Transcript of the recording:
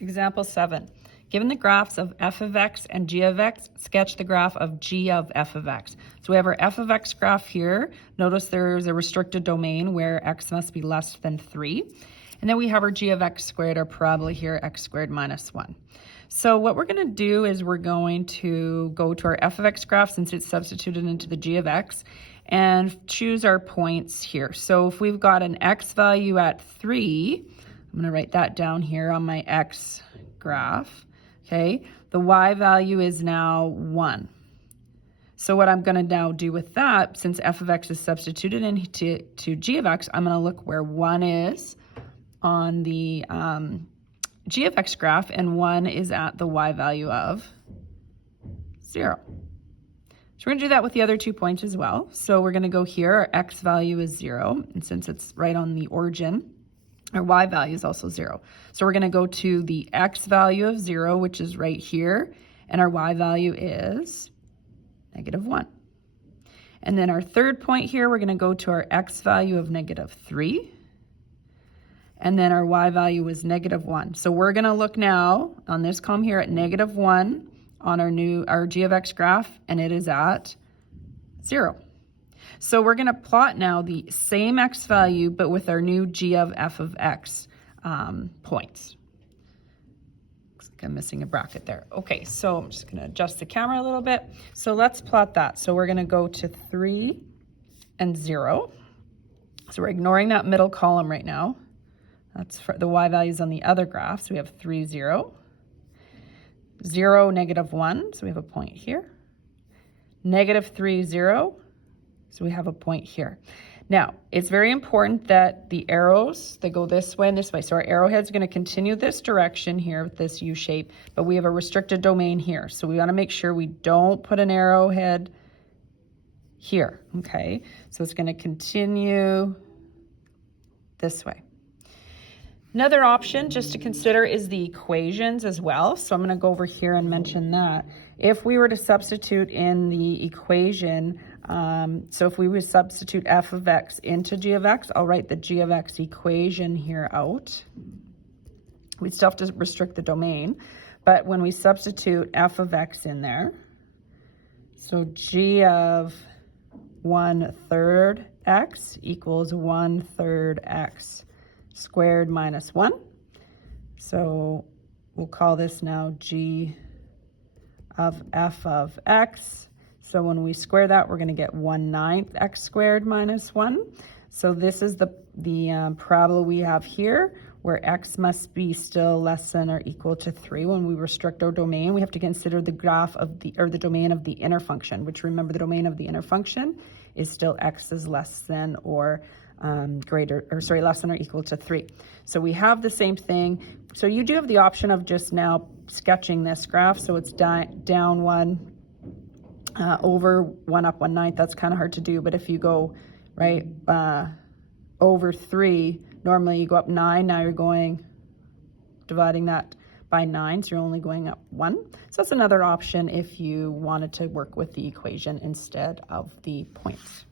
Example 7. Given the graphs of f of x and g of x, sketch the graph of g of f of x. So we have our f of x graph here. Notice there's a restricted domain where x must be less than 3. And then we have our g of x squared, our parabola here, x squared minus 1. So what we're going to do is we're going to go to our f of x graph since it's substituted into the g of x and choose our points here. So if we've got an x value at 3, I'm going to write that down here on my x graph. Okay, the y value is now 1. So what I'm going to now do with that, since f of x is substituted into g of x, I'm going to look where 1 is on the g of x graph, and 1 is at the y value of 0. So we're going to do that with the other 2 points as well. So we're going to go here, our x value is 0, and since it's right on the origin, our y value is also 0. So we're going to go to the x value of 0, which is right here, and our y value is -1. And then our third point here, we're going to go to our x value of -3, and then our y value is -1. So we're going to look now on this column here at -1 on our g of x graph, and it is at 0. So we're going to plot now the same x value, but with our new g of f of x points. Looks like I'm missing a bracket there. Okay, so I'm just going to adjust the camera a little bit. So let's plot that. So we're going to go to 3 and 0. So we're ignoring that middle column right now. That's for the y values on the other graph. So we have 3, 0. 0, -1. So we have a point here. -3, 0. So we have a point here. Now, it's very important that the arrows, they go this way and this way. So our arrowhead's going to continue this direction here with this U shape, but we have a restricted domain here. So we want to make sure we don't put an arrowhead here, okay? So it's going to continue this way. Another option just to consider is the equations as well. So I'm going to go over here and mention that. If we were to substitute in the equation, so if we would substitute f of x into g of x, I'll write the g of x equation here out. We still have to restrict the domain, but when we substitute f of x in there, so g of 1/3 x equals 1/3 x squared minus 1. So we'll call this now g of f of x. So when we square that, we're going to get 1/9 x squared minus 1. So this is the parabola we have here, where x must be still less than or equal to 3. When we restrict our domain, we have to consider the graph of the domain of the inner function, which, remember, the domain of the inner function is still x is less than or less than or equal to 3. So we have the same thing. So you do have the option of just now sketching this graph. So it's down 1, over 1 up 1/9. That's kind of hard to do. But if you go right over 3, normally you go up 9. Now you're going dividing that by 9. So you're only going up 1. So that's another option if you wanted to work with the equation instead of the points.